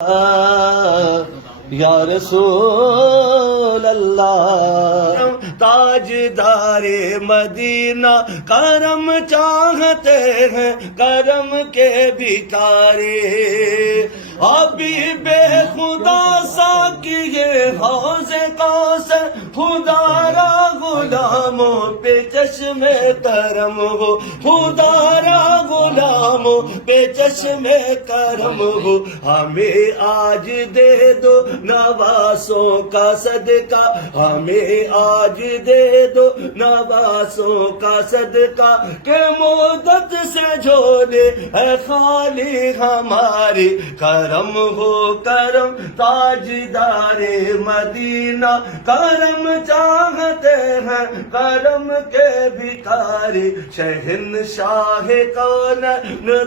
یا رسول اللہ تاجدار مدینہ کرم چاہتے ہیں کرم کے بھکاری حبیب خدا سا کیے حوض کوثر خدا را غلاموں پہ چشم کرم ہو خدا را غلاموں پہ چشم کرم ہو ہمیں آج دے دو نواسوں کا صدقہ ہمیں آج دے دو نواسوں کا صدقہ کہ مدت سے جھولے ہے خالی ہماری کرم ہو کرم تاجدار مدینہ کرم چاہتے ہیں کرم کے بھکاری شہنشاہ کون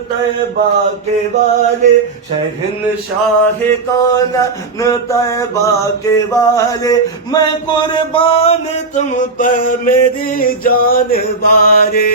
طیبہ کے والے شہنشاہ کون طیبہ کے والے میں قربان تم پر میری جان بارے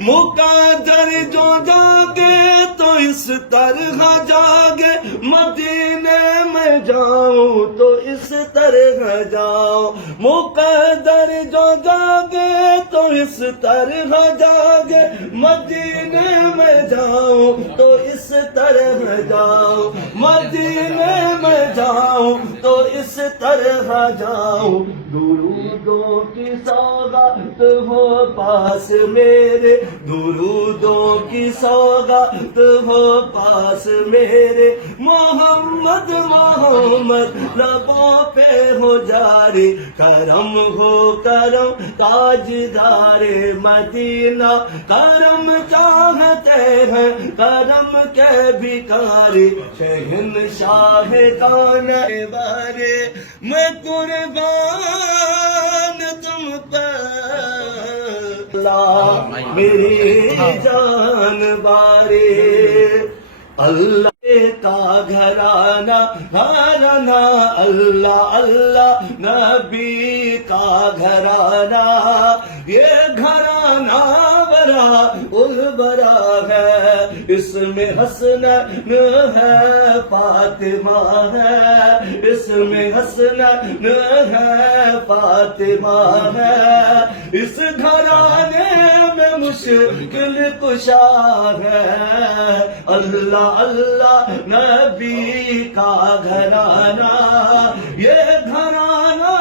مقدر جو جاگے تو اس طرح جاگے مدینے میں جاؤں تو اس طرح جاؤں مقدر جو جاگے تو اس طرح جاگے مدینے میں جاؤں تو اس طرح جاؤں مدینے میں جاؤں تو اس طرح جاؤں درودوں کی سوغات ہو پاس میرے درودوں کی سوغات ہو پاس میرے محمد محمد لبوں پہ ہو جاری کرم ہو کرم تاجدار مدینہ کرم چاہتے ہیں کرم کے بھکاری شہنشاہ کون بارے میں قربان تم پر اللہ میری جان بارے اللہ کا گھرانہ گھرانہ اللہ اللہ نبی کا گھرانہ یہ گھرانہ برا البرا ہے اس میں حسنین ہے فاطمہ ہے اس میں حسنین ہے فاطمہ ہے اس گھرانے میں مشکل کشا ہے اللہ اللہ نبی کا گھرانہ یہ گھرانہ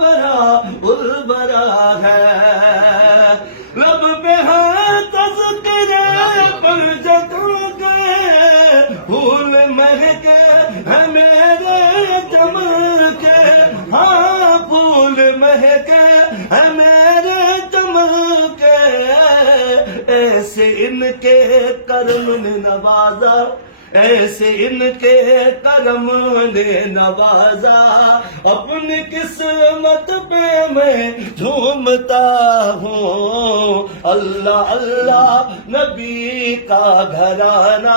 برا البرا ہے لب پہ ہے تذکرے پر جتو گئے پھول مہکے ہے میرے چمن کے ہاں پھول مہکے ہے میرے چمن کے ایسے ان کے کرم نے نوازا ایسے ان کے کرم نے نوازا اپنی قسمت پہ میں جھومتا ہوں اللہ اللہ نبی کا گھرانہ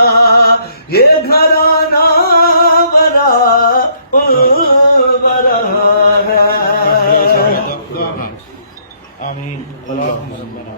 یہ گھرانہ برا برا ہے آمین اللهم صل